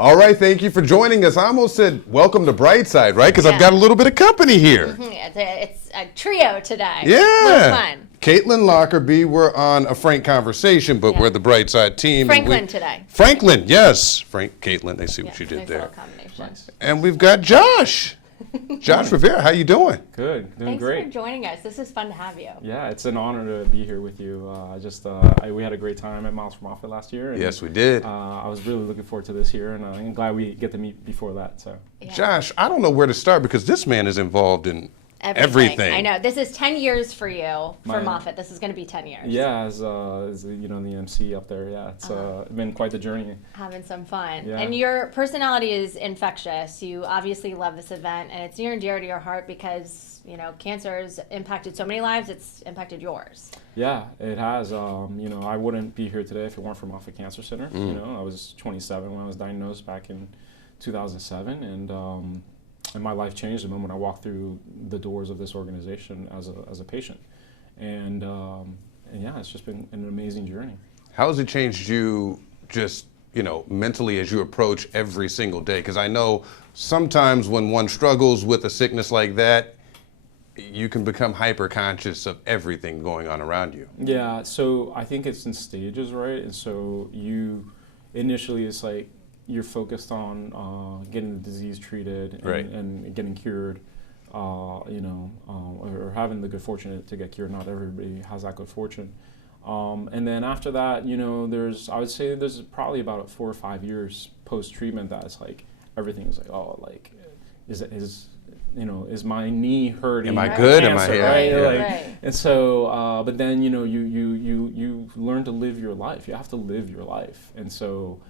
All right, thank you for joining us. I almost said welcome to Brightside, right? Because I've got a little bit of company here. It's a trio today. Yeah. Fun. Caitlin Lockerbie, we're on a frank conversation, but we're the Brightside team. Franklin today. Franklin, yes. Caitlin, I see what you did nice there. Little combination. Nice. And we've got Josh. Josh Rivera, how you doing? Good, doing Thanks great. for joining us. This is fun to have you. Yeah, it's an honor to be here with you. We had a great time at Miles from Moffitt last year. And, Yes, we did. I was really looking forward to this year, and I'm glad we get to meet before that. So. Yeah. Josh, I don't know where to start because this man is involved in everything. I know. This is 10 years for you for My- Moffitt. This is going to be 10 years. Yeah, as the MC up there, yeah, it's been quite the journey. Having some fun. Yeah. And your personality is infectious. You obviously love this event, and it's near and dear to your heart because, cancer has impacted so many lives. It's impacted yours. Yeah, it has. I wouldn't be here today if it weren't for Moffitt Cancer Center. I was 27 when I was diagnosed back in 2007, and my life changed the moment I walked through the doors of this organization as a patient. And yeah, it's just been an amazing journey. How has it changed you just, mentally as you approach every single day? Because I know sometimes when one struggles with a sickness like that, you can become hyper conscious of everything going on around you. Yeah, so I think it's in stages, right? And so initially it's like, you're focused on getting the disease treated and, Right. and getting cured, or having the good fortune to get cured. Not everybody has that good fortune. And then after that, I would say there's probably about 4 or 5 years post-treatment that it's like, everything is like, is my knee hurting? Am I good? Am I Cancer, here? right? Yeah. Right. And so, but then, you learn to live your life. You have to live your life. And so,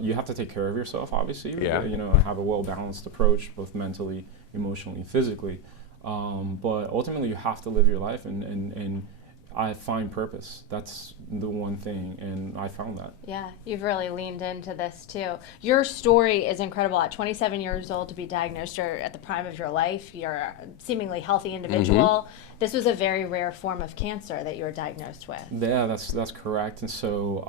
you have to take care of yourself, obviously. Yeah. Have a well-balanced approach, both mentally, emotionally, physically. But ultimately, you have to live your life, and I find purpose. That's the one thing, and I found that. Yeah, you've really leaned into this too. Your story is incredible. At 27 years old to be diagnosed, you're at the prime of your life. You're a seemingly healthy individual. This was a very rare form of cancer that you were diagnosed with. Yeah, that's correct. And so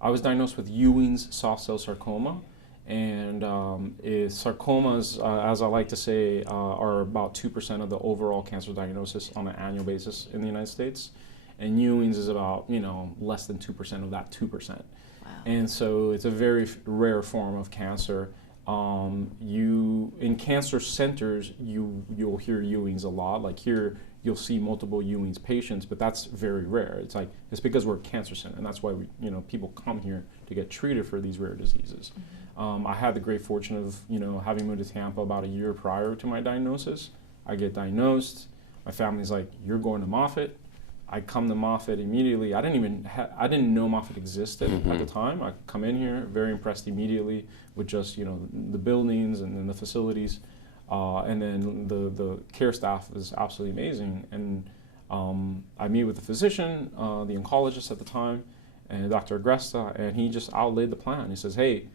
I was diagnosed with Ewing's soft cell sarcoma. And sarcomas, as I like to say, are about 2% of the overall cancer diagnosis on an annual basis in the United States. And Ewing's is about, less than 2% of that 2%. Wow. And so it's a very rare form of cancer. In cancer centers, you'll hear Ewing's a lot. Like here, you'll see multiple Ewing's patients, but that's very rare. It's because we're a cancer center, and that's why people come here to get treated for these rare diseases. I had the great fortune of having moved to Tampa about a year prior to my diagnosis. I get diagnosed. My family's like, "You're going to Moffitt." I come to Moffitt immediately. I didn't know Moffitt existed at the time. I come in here, very impressed immediately with just the buildings and then the facilities, and then the care staff is absolutely amazing. And I meet with the physician, the oncologist at the time, and Dr. Agresta, and he just outlaid the plan. He says, "Hey,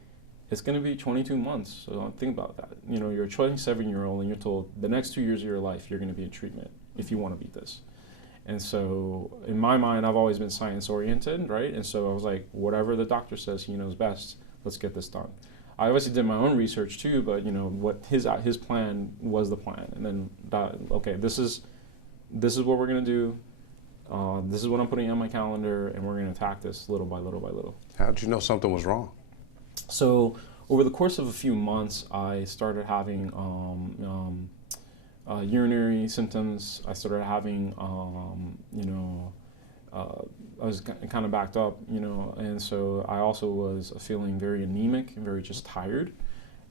it's going to be 22 months, so don't think about that. You're a 27-year-old, and you're told the next 2 years of your life you're going to be in treatment if you want to beat this." And so in my mind, I've always been science oriented, right? And so I was like, whatever the doctor says he knows best, let's get this done. I obviously did my own research too, but what his plan was the plan. And then, okay, this is what we're gonna do. This is what I'm putting on my calendar, and we're gonna attack this little by little by little. How did you know something was wrong? So over the course of a few months, I started having urinary symptoms. I started having, I was kind of backed up, and so I also was feeling very anemic and very just tired.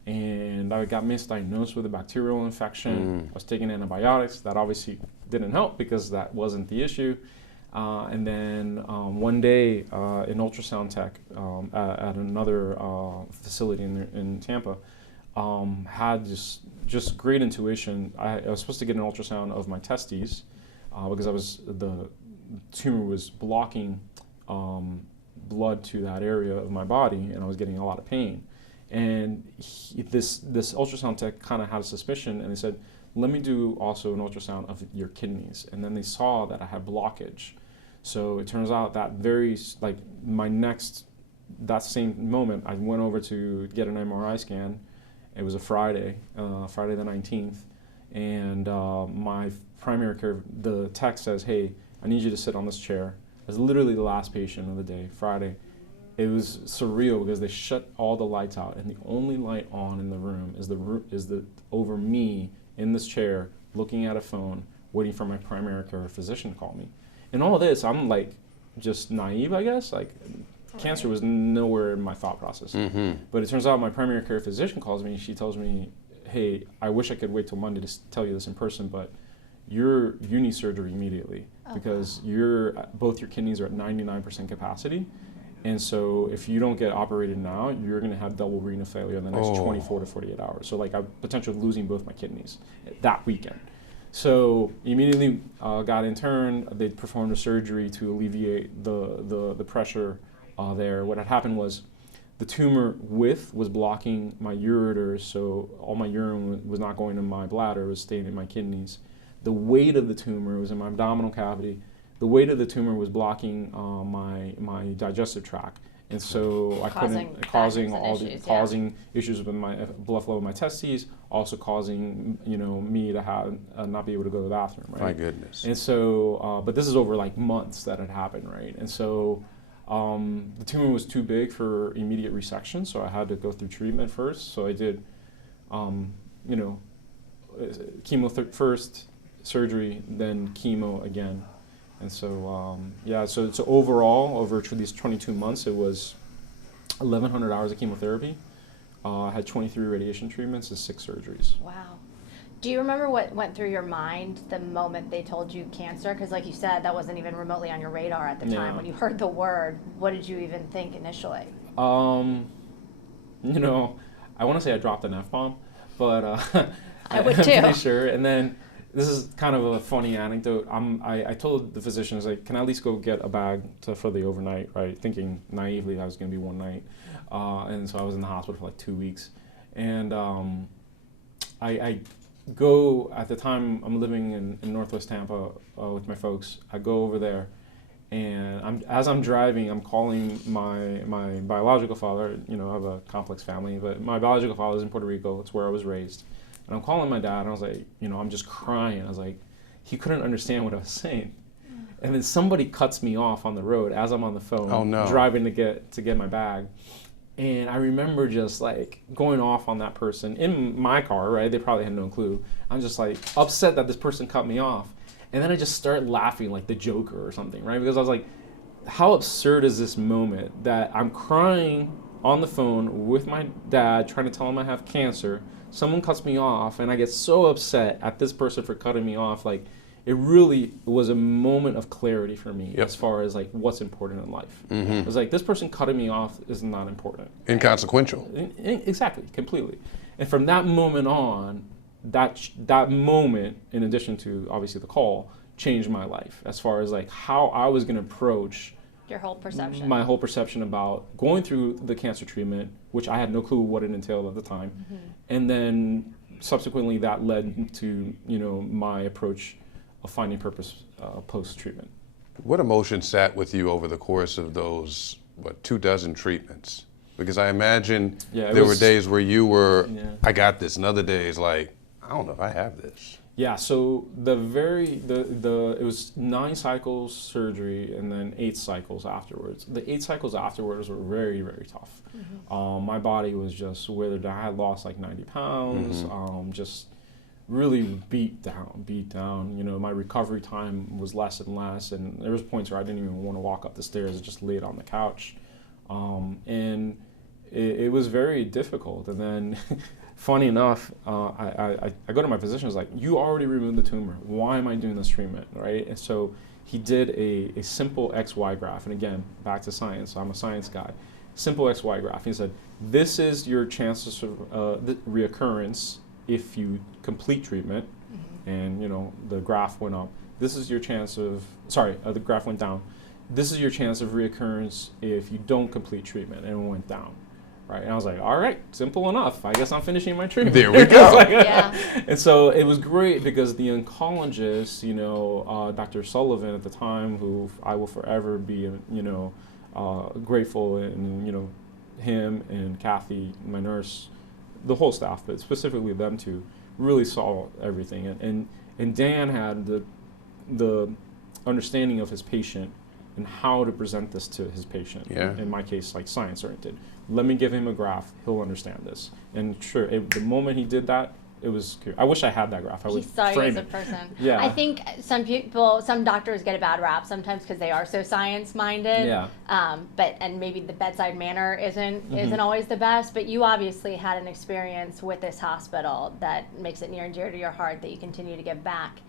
And I got misdiagnosed with a bacterial infection. I was taking antibiotics. That obviously didn't help because that wasn't the issue. And then one day, an ultrasound tech at another facility in Tampa had just great intuition. I was supposed to get an ultrasound of my testes because the tumor was blocking blood to that area of my body, and I was getting a lot of pain. And this ultrasound tech kind of had a suspicion, and they said, "Let me do also an ultrasound of your kidneys." And then they saw that I had blockage. So it turns out that my next that same moment, I went over to get an MRI scan. It was a Friday, Friday the 19th, and my primary care, the tech says, "Hey, I need you to sit on this chair." I was literally the last patient of the day, Friday. It was surreal because they shut all the lights out, and the only light on in the room is the over me in this chair, looking at a phone, waiting for my primary care physician to call me. And all this, I'm like, just naive, I guess. Like, cancer was nowhere in my thought process. But it turns out my primary care physician calls me, and she tells me, "Hey, I wish I could wait till Monday to tell you this in person, but you need surgery immediately because both your kidneys are at 99% capacity. And so if you don't get operated now, you're going to have double renal failure in the next 24 to 48 hours. So like I'm potentially losing both my kidneys that weekend." So immediately got interned. They performed a surgery to alleviate the pressure there. What had happened was the tumor width was blocking my ureters, so all my urine was not going to my bladder, it was staying in my kidneys. The weight of the tumor was in my abdominal cavity. The weight of the tumor was blocking my digestive tract, and so I couldn't, causing issues with my blood flow in my testes, also causing me to have not be able to go to the bathroom. Right? My goodness. And so, but this is over like months that had happened, right? And so the tumor was too big for immediate resection, so I had to go through treatment first. So I did, chemo first, surgery, then chemo again. And so, so overall, over these 22 months, it was 1,100 hours of chemotherapy. I had 23 radiation treatments and 6 surgeries. Wow. Do you remember what went through your mind the moment they told you cancer? Because like you said, that wasn't even remotely on your radar at the time. When you heard the word, what did you even think initially? I want to say I dropped an F-bomb, but I would too. I'm pretty sure. And then this is kind of a funny anecdote. I told the physicians, like, can I at least go get a bag for the overnight, right? Thinking naively I was going to be one night. And so I was in the hospital for like 2 weeks. And I go, at the time I'm living in Northwest Tampa with my folks. I go over there, and as I'm driving, I'm calling my biological father. I have a complex family, but my biological father is in Puerto Rico. It's where I was raised. And I'm calling my dad, and I was like, I'm just crying. I was like, he couldn't understand what I was saying. And then somebody cuts me off on the road as I'm on the phone, driving to get my bag. And I remember just like going off on that person in my car, right? They probably had no clue. I'm just like upset that this person cut me off. And then I just start laughing like the Joker or something, right? Because I was like, how absurd is this moment that I'm crying on the phone with my dad, trying to tell him I have cancer. Someone cuts me off, and I get so upset at this person for cutting me off. Like, it really was a moment of clarity for me as far as like what's important in life. It was like, this person cutting me off is not important. Inconsequential. Exactly, completely. And from that moment on, that moment, in addition to obviously the call, changed my life as far as like how I was going to approach your whole perception. My whole perception about going through the cancer treatment, which I had no clue what it entailed at the time. And then subsequently that led to, my approach of finding purpose post-treatment. What emotion sat with you over the course of those, 24 treatments? Because I imagine there were days where you were, I got this, and other days like, I don't know if I have this. Yeah, so it was 9 cycles surgery and then 8 cycles afterwards. The 8 cycles afterwards were very, very tough. My body was just withered. I had lost like 90 pounds, just really beat down. My recovery time was less and less, and there was points where I didn't even want to walk up the stairs. I just laid on the couch. And it was very difficult. And then funny enough, I go to my physician. I was like, you already removed the tumor. Why am I doing this treatment, right? And so he did a simple XY graph. And again, back to science. I'm a science guy. Simple XY graph. He said, this is your chances of reoccurrence if you complete treatment. And, the graph went up. This is your chance of, the graph went down. This is your chance of reoccurrence if you don't complete treatment, and it went down. Right, and I was like, all right, simple enough. I guess I'm finishing my treatment. There we go. And so it was great because the oncologist, Dr. Sullivan at the time, who I will forever be, grateful, and him and Kathy, my nurse, the whole staff, but specifically them two, really saw everything. And Dan had the understanding of his patient and how to present this to his patient. Yeah. In my case, like science-oriented. Let me give him a graph. He'll understand this. And sure, the moment he did that, it was clear. I wish I had that graph. I He would saw you frame as a it. person. Yeah. I think some doctors get a bad rap sometimes because they are so science-minded. Yeah. And maybe the bedside manner isn't always the best. But you obviously had an experience with this hospital that makes it near and dear to your heart that you continue to give back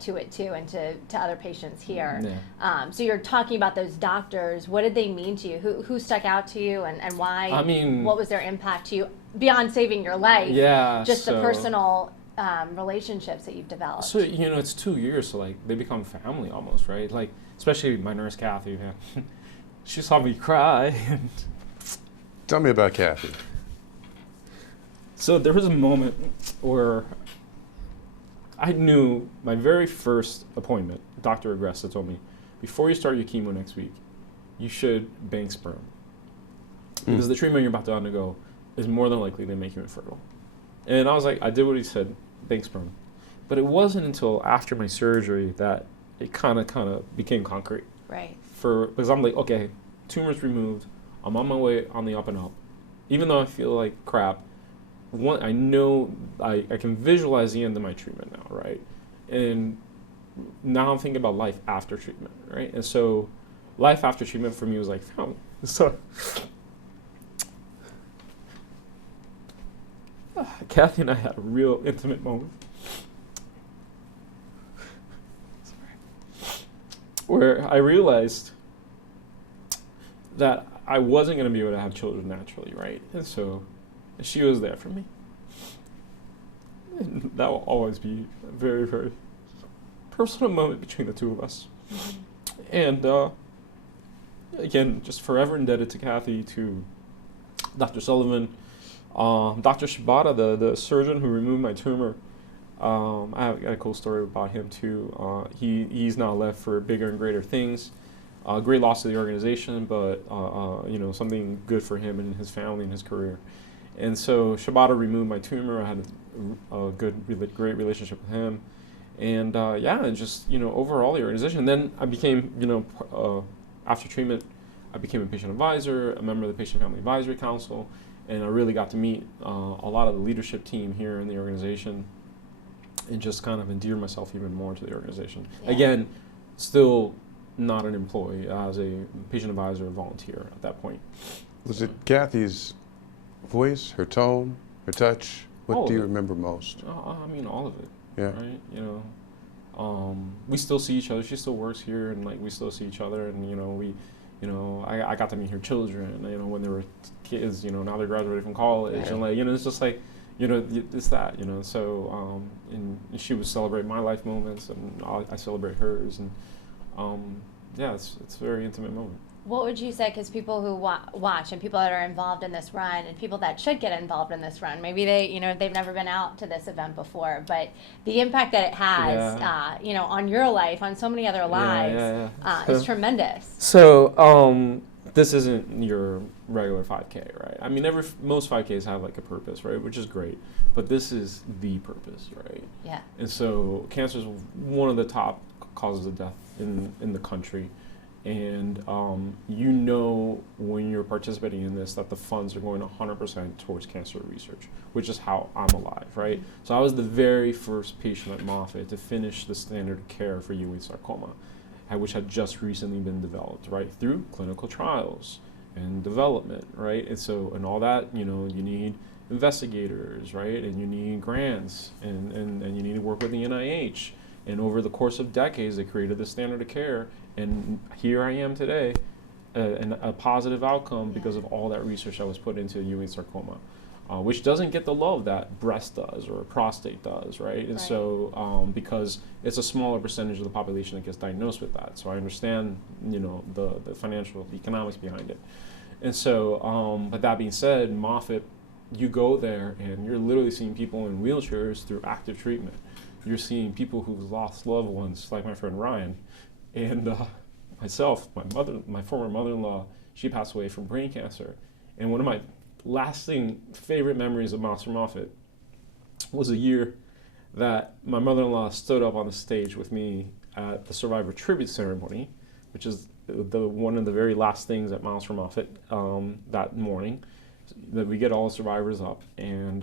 to it too, and to other patients here. Yeah. So you're talking about those doctors. What did they mean to you? Who stuck out to you, and why? I mean, what was their impact to you beyond saving your life? Yeah. Just the so- personal relationships that you've developed. So it's 2 years, so like they become family almost, right? Like especially my nurse Kathy, man. She saw me cry. And Tell me about Kathy. so there was a moment where I knew my very first appointment, Dr. Agresta told me, before you start your chemo next week, you should bank sperm. Because the treatment you're about to undergo is more than likely to make you infertile. And I was like, I did what he said, bank sperm. But it wasn't until after my surgery that it kind of became concrete. Right. Because I'm like, okay, tumor's removed, I'm on my way on the up and up. Even though I feel like crap, I know I can visualize the end of my treatment now, right? And now I'm thinking about life after treatment, right? And so life after treatment for me was like family. So Kathy and I had a real intimate moment where I realized that I wasn't going to be able to have children naturally, right? And so she was there for me. And that will always be a very, very personal moment between the two of us. And again, just forever indebted to Kathy, to Dr. Sullivan, Dr. Shibata, the surgeon who removed my tumor. I have got a cool story about him too. He's now left for bigger and greater things. Great loss to the organization, but something good for him and his family and his career. And so Shibata removed my tumor. I had a great relationship with him, and and just overall the organization. And then I became after treatment, I became a patient advisor, a member of the Patient Family Advisory Council, and I really got to meet a lot of the leadership team here in the organization, and just kind of endear myself even more to the organization. Yeah. Again, still not an employee, as a patient advisor or volunteer at that point. Was it Kathy's voice, her tone, her touch? All What do of you it. remember most? I mean, all of it. Yeah. Right. We still see each other. She still works here, and like we still see each other. And I got to meet her children. When they were kids. Now they're graduating from college, Right. and it's just like, it's that. So and she would celebrate my life moments, and I celebrate hers, and it's a very intimate moment. What would you say, because people who watch and people that are involved in this run and people that should get involved in this run, maybe they've never been out to this event before, but the impact that it has, on your life, on so many other lives, is tremendous. So this isn't your regular 5K, right? I mean, most 5Ks have like a purpose, right? Which is great, but this is the purpose, right? Yeah. And so cancer is one of the top causes of death in the country. And when you're participating in this, that the funds are going 100% towards cancer research, which is how I'm alive, right? So I was the very first patient at Moffitt to finish the standard of care for Ewing sarcoma, which had just recently been developed, right, through clinical trials and development, right? And so, and all that, you need investigators, right? And you need grants, and you need to work with the NIH. And over the course of decades, they created the standard of care. And here I am today, a positive outcome because of all that research that was put into Ewing sarcoma, which doesn't get the love that breast does or prostate does, right? And so, because it's a smaller percentage of the population that gets diagnosed with that. So I understand, the financial, the economics behind it. And so, but that being said, Moffitt, you go there and you're literally seeing people in wheelchairs through active treatment. You're seeing people who've lost loved ones, like my friend Ryan, and myself, my former mother-in-law, She passed away from brain cancer. And one of my lasting favorite memories of Miles from Moffitt was a year that my mother-in-law stood up on the stage with me at the Survivor Tribute Ceremony, which is one of the very last things at Miles from Moffitt that morning. That we get all the survivors up, and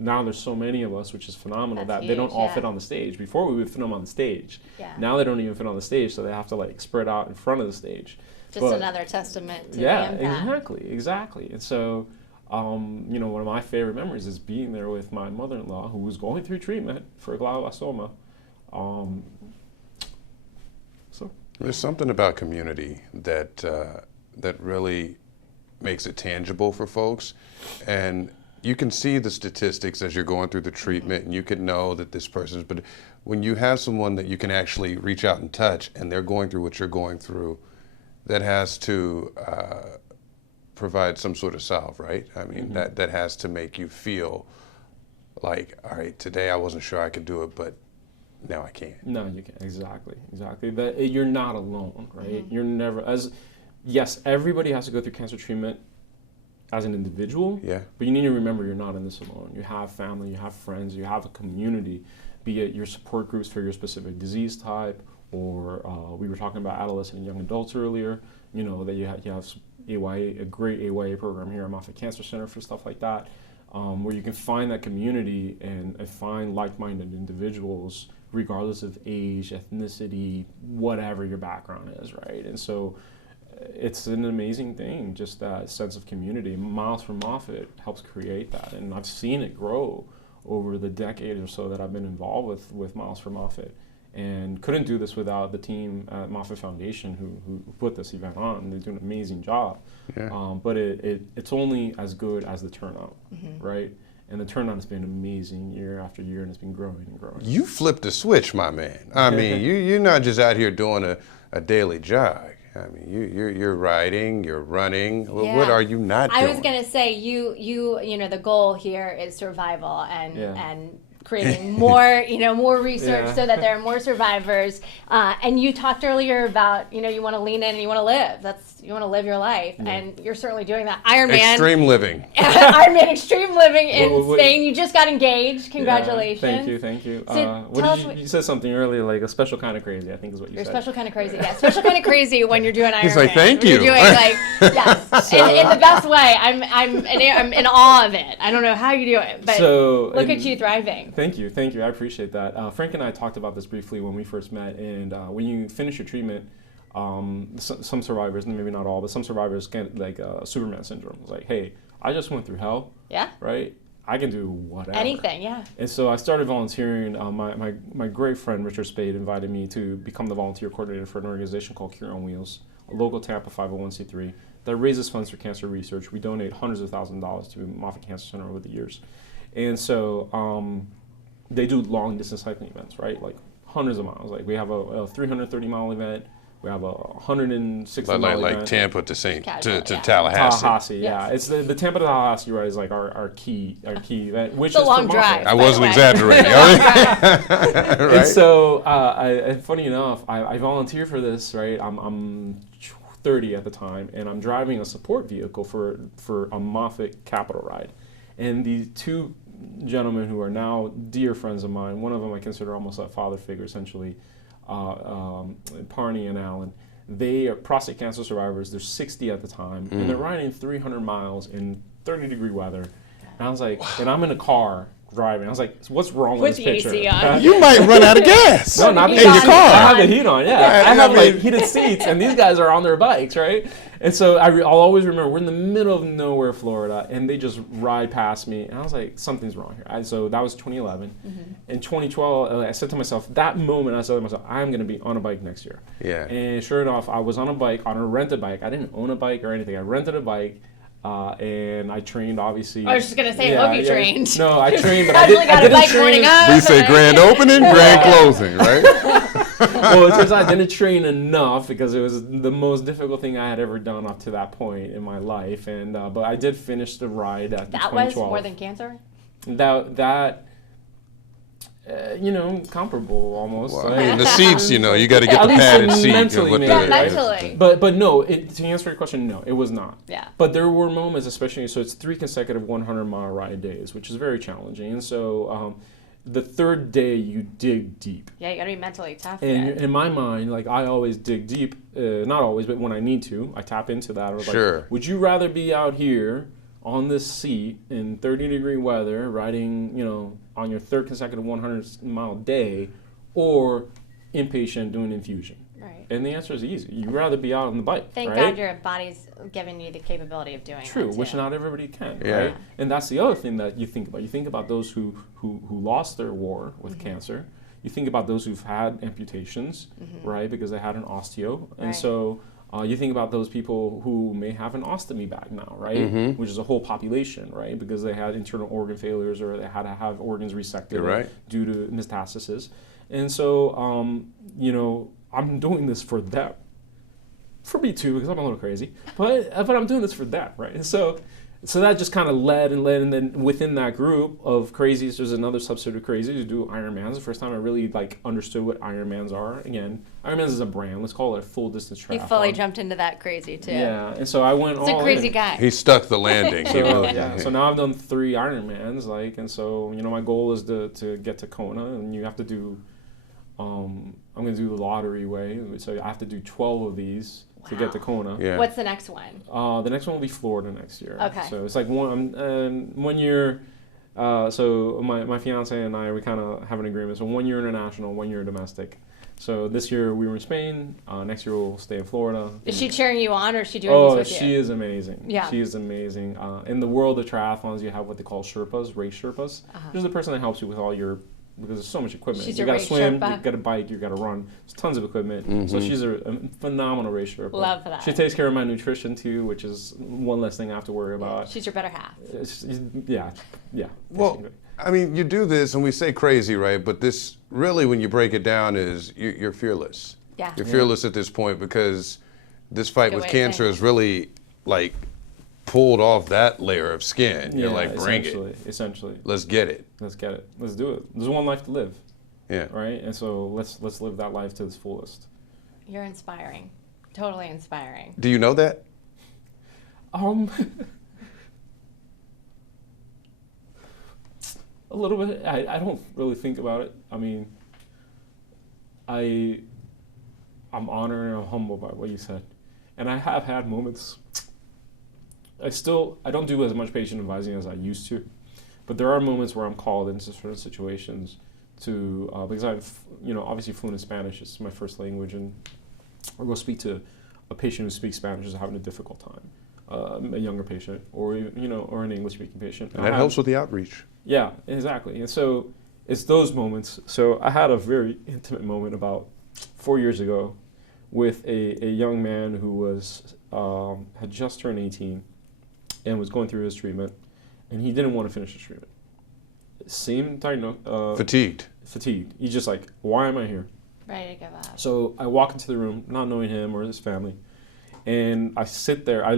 now there's so many of us, which is phenomenal. That's that they don't huge, all yeah. fit on the stage. Before, we would fit them on the stage. Yeah. Now they don't even fit on the stage, so they have to like spread out in front of the stage. Just But- another testament to yeah, the impact. exactly. And so, you know, one of my favorite memories is being there with my mother-in-law, who was going through treatment for glioblastoma. So There's something about community that that really makes it tangible for folks, and you can see the statistics as you're going through the treatment, and you can know that this person's. But when you have someone that you can actually reach out and touch, and they're going through what you're going through, that has to provide some sort of salve, right? I mean, that has to make you feel like, all right, today I wasn't sure I could do it, but now I can. no, you can't. Exactly. That you're not alone, right? You're never yes, everybody has to go through cancer treatment as an individual. Yeah. But you need to remember you're not in this alone. You have family, you have friends, you have a community, be it your support groups for your specific disease type, or we were talking about adolescent and young adults earlier. You know that you have AYA, a great AYA program here at Moffitt Cancer Center for stuff like that, where you can find that community and find like-minded individuals, regardless of age, ethnicity, whatever your background is, right? And so it's an amazing thing, just that sense of community. Miles from Moffitt helps create that, and I've seen it grow over the decade or so that I've been involved with Miles from Moffitt, and couldn't do this without the team at Moffitt Foundation who put this event on. They do an amazing job. Yeah. But it's only as good as the turnout, right? And the turnout has been amazing year after year, and it's been growing and growing. You flipped a switch, my man. I mean, you're not just out here doing a daily jog. I mean, you're riding, you're running. Yeah. What are you not doing? I was gonna say you know the goal here is survival and creating more research Yeah. so that there are more survivors. And you talked earlier about you want to lean in and you want to live. You want to live your life, and you're certainly doing that. Ironman, Extreme living. Ironman Extreme Living in What- Spain. You just got engaged. Congratulations. Yeah, thank you. So What tell did us you said something earlier, like a special kind of crazy, I think is what you You're said. special kind of crazy. Yeah, special kind of crazy when you're doing Ironman. He's like, "Thank When you." You're doing like yes, in the best way. I'm in awe of it. I don't know how you do it, but look at you thriving. Thank you. I appreciate that. Frank and I talked about this briefly when we first met, and when you finish your treatment, some survivors, maybe not all, but some survivors get like Superman syndrome. It's like, hey, I just went through hell, Yeah. right? I can do whatever. Anything, yeah. And so I started volunteering. My great friend Richard Spade invited me to become the volunteer coordinator for an organization called Cure on Wheels, a local Tampa 501c3 that raises funds for cancer research. We donate hundreds of thousands of dollars to Moffitt Cancer Center over the years. And so they do long distance cycling events, right? Like hundreds of miles. Like we have a 330-mile event. We have a 160-mile like event. Tampa to Casual, to yeah. Tallahassee. Tallahassee, yeah. Yes. It's the Tampa to Tallahassee ride is like our key event, which It's a is long for drive. Moffitt. I by the wasn't way. exaggerating. And Right? so, and funny enough, I volunteer for this, right? I'm 30 at the time, and I'm driving a support vehicle for a Moffitt Capital ride. And these two gentlemen who are now dear friends of mine, one of them I consider almost a father figure, essentially, Parney and Allen, they are prostate cancer survivors. They're 60 at the time, and they're riding 300 miles in 30-degree weather. And I was like, and I'm in a car driving. I was like, what's wrong with With this the picture? AC on. You might run out of gas. No, not In in your your car. car. I have the heat on. Yeah, I have I mean- like heated seats, and these guys are on their bikes, right? And so I'll always remember we're in the middle of nowhere, Florida, and they just ride past me, and I was like, something's wrong here. And so that was 2011. In 2012, I said to myself, that moment, I said to myself, I'm going to be on a bike next year. Yeah. And sure enough, I was on a bike, on a rented bike. I didn't own a bike or anything. I rented a bike. And I trained, obviously. I was just gonna say, I hope you trained. No, I trained, but Casually got a didn't bike train. morning up. We say grand opening, grand closing, right? Well, it turns out I didn't train enough because it was the most difficult thing I had ever done up to that point in my life. And but I did finish the ride at That 2012. was more than cancer. That comparable almost. Well, I mean, the seats, you got to get At the least padded seat. mentally, and maybe, what the- right? Mentally. But no, to answer your question, no, it was not. Yeah. But there were moments, especially, so it's 3 consecutive 100-mile ride days, which is very challenging. And so the third day you dig deep. Yeah, you gotta be mentally tough. And in my mind, like I always dig deep, not always, but when I need to, I tap into that. I was Sure. like, would you rather be out here on this seat in 30-degree weather, riding, on your third consecutive 100-mile day, or inpatient doing infusion? Right. And the answer is easy. You'd rather be out on the bike, Thank right? God your body's giving you the capability of doing True, that which too. not everybody can, Yeah. right? And that's the other thing that you think about. You think about those who lost their war with cancer. You think about those who've had amputations, right, because they had an osteo. And Right. so you think about those people who may have an ostomy bag now, right, which is a whole population, right, because they had internal organ failures or they had to have organs resected You're right. due to metastasis. And so, I'm doing this for them. For me too, because I'm a little crazy, but I'm doing this for them, right? And so that just kind of led, and then within that group of crazies, there's another subset of crazies who do Ironmans. The first time I really understood what Ironmans are. Again, Ironmans is a brand. Let's call it a full distance triathlon. He fully jumped into that crazy too. Yeah, and so I went He's all a crazy in. guy. He stuck the landing. He So really- yeah, so now I've done 3 Ironmans, and so my goal is to get to Kona, and you have to do. I'm gonna do the lottery way, so I have to do 12 of these to get to Kona. Yeah. What's the next one? The next one will be Florida next year. Okay. So it's like 1 year. So my fiance and I, we kind of have an agreement. So 1 year international, 1 year domestic. So this year we were in Spain. Next year we'll stay in Florida. Is she cheering you on, or is she doing these with you? She is amazing. Yeah. She is amazing. In the world of triathlons, you have what they call Sherpas, race Sherpas. There's the person that helps you with all your, because there's so much equipment. She's you your gotta race swim, Sherpa? you gotta bike, you gotta run. There's tons of equipment. So she's a phenomenal race Sherpa. Love that. She takes care of my nutrition too, which is one less thing I have to worry about. She's your better half. Yeah. Well, basically. I mean, you do this, and we say crazy, right? But this really, when you break it down, is you're fearless. Yeah. You're fearless at this point because this fight Good with way to say cancer it. has really, pulled off that layer of skin. You're like, bring it. Essentially. Let's get it. Let's get it. Let's do it. There's one life to live, Yeah. right? And so let's live that life to its fullest. You're inspiring. Totally inspiring. Do you know that? A little bit. I don't really think about it. I mean, I'm honored and I'm humbled by what you said. And I have had moments. I don't do as much patient advising as I used to, but there are moments where I'm called into certain situations to, because I've, obviously fluent in Spanish, it's my first language, and I'll go speak to a patient who speaks Spanish who's having a difficult time, a younger patient, or or an English-speaking patient. And that helps with the outreach. Yeah, exactly. And so it's those moments. So I had a very intimate moment about 4 years ago with a young man who was had just turned 18 and was going through his treatment, and he didn't want to finish his treatment. Same diagnosis. Fatigued. Fatigued. He's just like, why am I here? Ready to give up. So I walk into the room, not knowing him or his family, and I sit there. I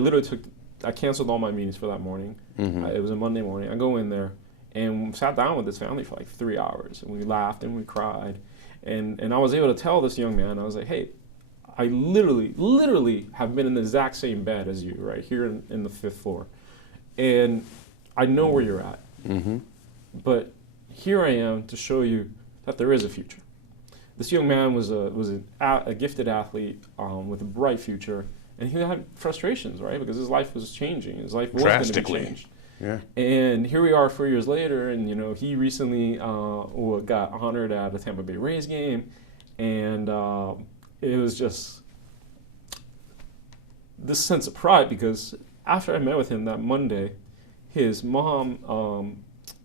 canceled all my meetings for that morning. It was a Monday morning. I go in there and sat down with this family for like 3 hours, and we laughed and we cried, and I was able to tell this young man, I was like, hey, I literally have been in the exact same bed as you, right here in the 5th floor, and I know where you're at, but here I am to show you that there is a future. This young man was a gifted athlete with a bright future, and he had frustrations, right? Because his life was changing. His life was going to be Drastically. changed. Yeah. And here we are 4 years later, and he recently got honored at a Tampa Bay Rays game, and it was just this sense of pride because after I met with him that Monday, his mom,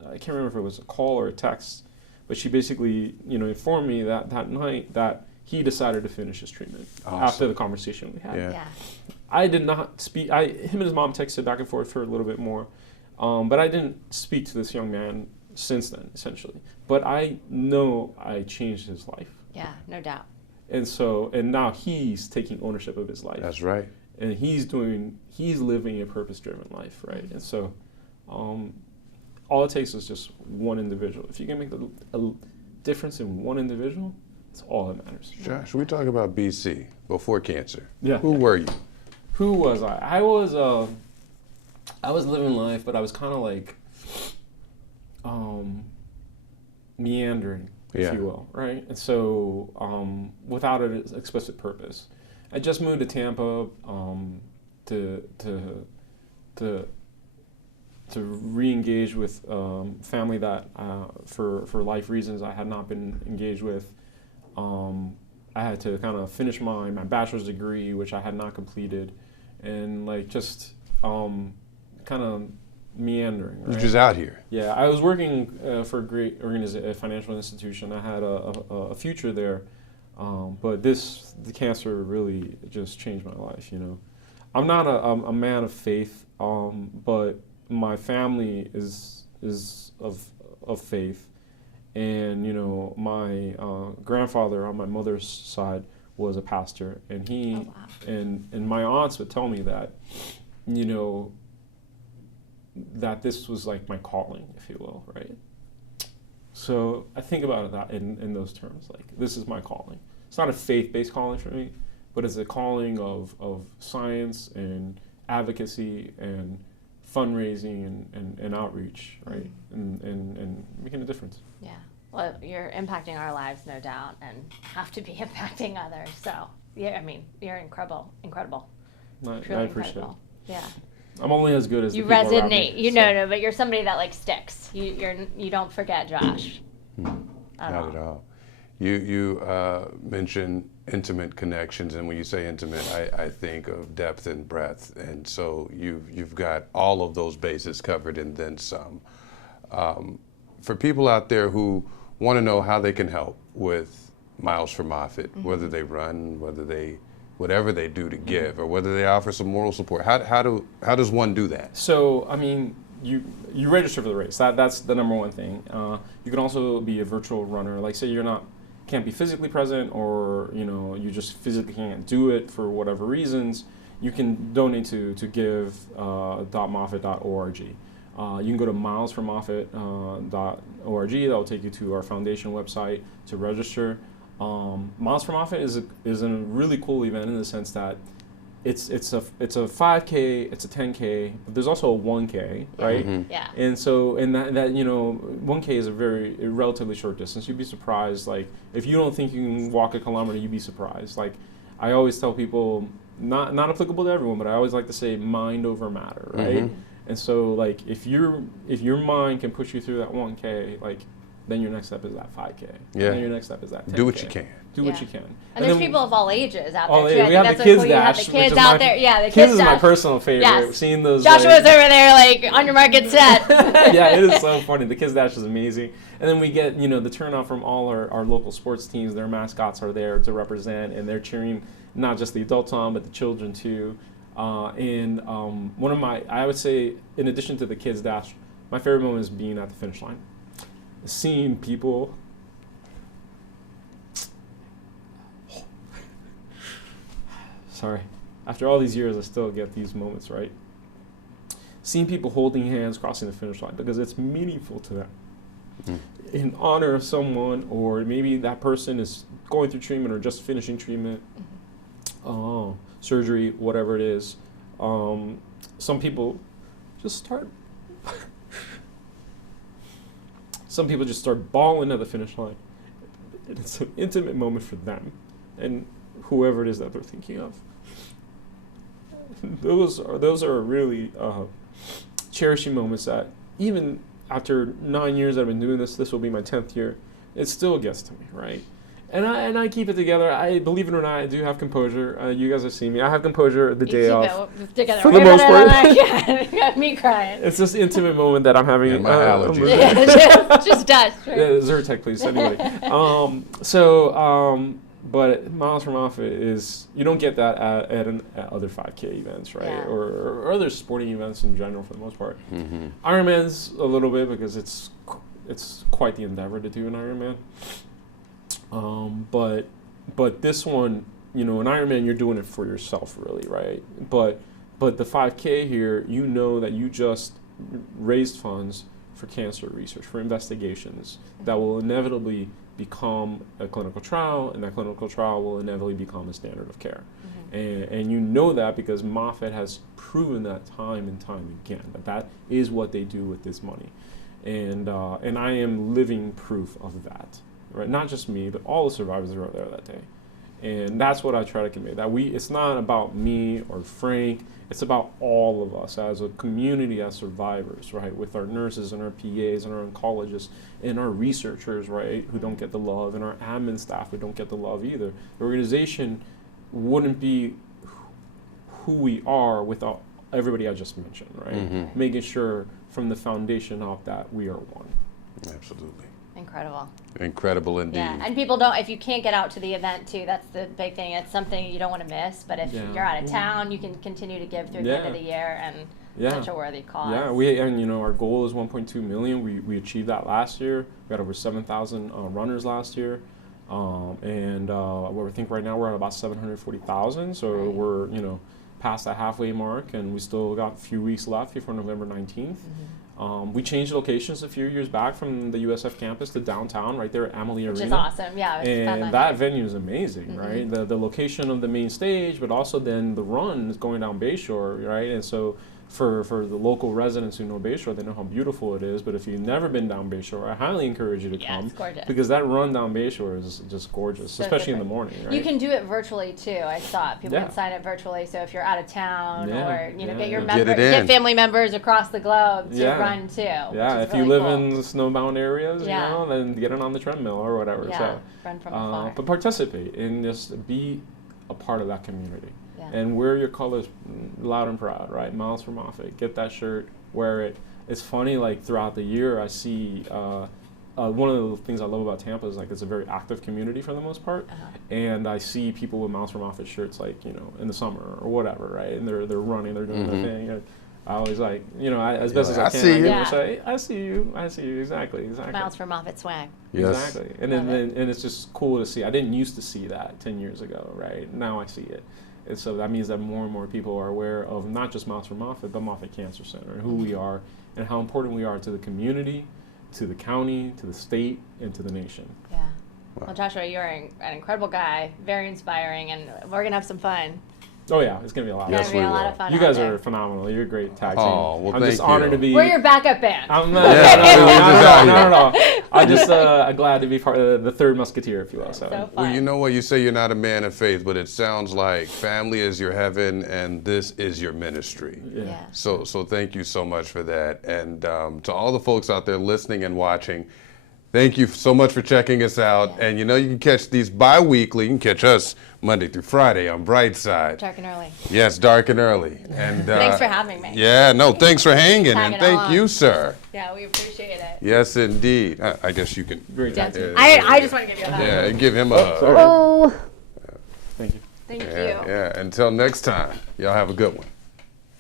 I can't remember if it was a call or a text, but she basically, informed me that night that he decided to finish his treatment after the conversation we had. Yeah. I did not speak. Him and his mom texted back and forth for a little bit more, but I didn't speak to this young man since then, essentially. But I know I changed his life, Yeah, no doubt. and now he's taking ownership of his life. That's right. And he's living a purpose-driven life, right? And so, all it takes is just one individual. If you can make difference in one individual, it's all that matters. Josh, we talk about BC before cancer. Yeah. Who were you? Who was I? I was living life, but I was kind of like meandering, if you will, right? And so without an explicit purpose. I just moved to Tampa to re-engage with family that for life reasons I had not been engaged with. I had to kind of finish my bachelor's degree, which I had not completed, and like just kind of meandering. Right? You're just out here. Yeah, I was working for a great a financial institution. I had a future there, but the cancer really just changed my life. You know, I'm not a man of faith, but my family is of faith. And you know, my grandfather on my mother's side was a pastor, and he and my aunts would tell me that, you know, that this was like my calling, if you will, right? So I think about that in those terms, like this is my calling. It's not a faith-based calling for me, but it's a calling of science and advocacy and fundraising and outreach, right? And making a difference. Yeah. Well, you're impacting our lives, no doubt, and have to be impacting others. So, yeah, I mean, you're incredible. I Truly appreciate incredible. Yeah. it. I'm only as good as You the people around me, resonate. You so. know, but you're somebody that like sticks. You don't forget Josh. Not at all. You mentioned intimate connections, and when you say intimate, I think of depth and breadth, and so you've got all of those bases covered and then some. For people out there who want to know how they can help with Miles for Moffitt, whether they run, whatever they do to give, or whether they offer some moral support, how does one do that? So, I mean, you register for the race. That's the number one thing. You can also be a virtual runner. Like, say can't be physically present, or you know, you just physically can't do it for whatever reasons. You can donate to give.moffitt.org. You can go to milesformoffitt.org. That will take you to our foundation website to register. Miles for Moffitt is a really cool event in the sense that it's a 5K, it's a 10K, but there's also a 1K, right? Mm-hmm. Yeah. And so, and that you know, 1K is a relatively short distance. You'd be surprised, like if you don't think you can walk a kilometer, you'd be surprised. Like I always tell people, not applicable to everyone, but I always like to say mind over matter, right? Mm-hmm. And so, like, if your mind can push you through that 1K, like, then your next step is that 5K. Yeah. Then your next step is that 10K. Do what you can. Do what you can. And there's people of all ages out all there, too. ages. We I have think the that's kids so cool. You have the dash, kids out there. Yeah, the kids kids is my dash. personal favorite. Yes. Seeing those. Joshua's over there, like, on your market set. Yeah, it is so funny. The kids dash is amazing. And then we get, you know, the turnout from all our local sports teams. Their mascots are there to represent, and they're cheering not just the adults on, but the children, too. One of I would say, in addition to the kids dash, my favorite moment is being at the finish line. Seeing people sorry, after all these years I still get these moments, right? Seeing people holding hands crossing the finish line because it's meaningful to them. In honor of someone, or maybe that person is going through treatment or just finishing treatment, surgery, whatever it is. Some people just start bawling at the finish line. It's an intimate moment for them and whoever it is that they're thinking of. Those are really cherishing moments that even after 9 years I've been doing this will be my 10th year, it still gets to me, right? And I keep it together. I believe it or not, I do have composure. You guys have seen me. I have composure the day off. Together. For the most part. Yeah, me crying. It's this intimate moment that I'm having. Yeah, my allergies. Yeah, just dust. Right? Yeah, Zyrtec, please. Anyway, but Miles for Moffitt is, you don't get that at other 5K events, right? Yeah. Or other sporting events in general for the most part. Mm-hmm. Ironman's a little bit because it's quite the endeavor to do an Ironman. But this one, you know, an Ironman, you're doing it for yourself, really, right? But the 5K here, you know that you just raised funds for cancer research, for investigations that will inevitably become a clinical trial, and that clinical trial will inevitably become a standard of care. And you know that because Moffitt has proven that time and time again, that is what they do with this money. And I am living proof of that, right? Not just me, but all the survivors that were there that day. And that's what I try to convey, that it's not about me or Frank, it's about all of us as a community, as survivors, right? With our nurses and our PAs and our oncologists and our researchers, right, who don't get the love, and our admin staff who don't get the love either. The organization wouldn't be who we are without everybody I just mentioned, right? Making sure from the foundation up that we are one. Absolutely. Incredible. Incredible indeed. Yeah, and people don't, if you can't get out to the event too, that's the big thing. It's something you don't want to miss, but if you're out of town, you can continue to give through the end of the year, and such a worthy cause. Yeah, and our goal is 1.2 million. We achieved that last year. We got over 7,000 runners last year. I think right now we're at about 740,000, so we're past that halfway mark, and we still got a few weeks left before November 19th. We changed locations a few years back from the USF campus to downtown, right there at Amalie Arena. Which is awesome, yeah. And that venue is amazing, right? The location of the main stage, but also then the run is going down Bayshore, right? And so for the local residents who know Bayshore, they know how beautiful it is. But if you've never been down Bayshore, I highly encourage you to come. It's gorgeous. Because that run down Bayshore is just gorgeous, So especially in different. the morning, right? You can do it virtually too. I saw people can sign up virtually. So if you're out of town or get your get family members across the globe to run too. Yeah, if you live in the snowbound areas, then get it on the treadmill or whatever. Yeah, run from afar. But participate and just be a part of that community. Yeah. And wear your colors loud and proud, right? Miles from Moffitt. Get that shirt, wear it. It's funny, like throughout the year, I see one of the things I love about Tampa is like it's a very active community for the most part, and I see people with Miles from Moffitt shirts like in the summer or whatever, right? And they're running, they're doing their thing. And I always like as best as I can. I see you, exactly. Miles from Moffitt swag. Yes. Exactly, and it's just cool to see. I didn't used to see that 10 years ago, right? Now I see it. And so that means that more and more people are aware of not just Miles from Moffitt, but Moffitt Cancer Center, and who we are, and how important we are to the community, to the county, to the state, and to the nation. Yeah. Well, Joshua, you're an incredible guy, very inspiring, and we're going to have some fun. Oh yeah, it's gonna be a lot. It's gonna be a lot of fun. You guys are phenomenal. You're a great tag team. Oh, well, I'm thank just honored to be. We're your backup band. I'm not at all. I'm just glad to be part of the third musketeer, if you will. So fun. Well, you know what? You say you're not a man of faith, but it sounds like family is your heaven and this is your ministry. Yeah. So thank you so much for that. And to all the folks out there listening and watching, thank you so much for checking us out. And you can catch these bi-weekly. You can catch us Monday through Friday on Brightside. Dark and early. Yes, dark and early. And thanks for having me. Yeah, no, thanks for hanging, and thank along. you, sir. Yeah, we appreciate it. Yes, indeed. I guess you can. Great tag team. I just want to give you a hug. Yeah, give him a hug. Oh. Thank you. Thank you. Yeah. Until next time, y'all have a good one.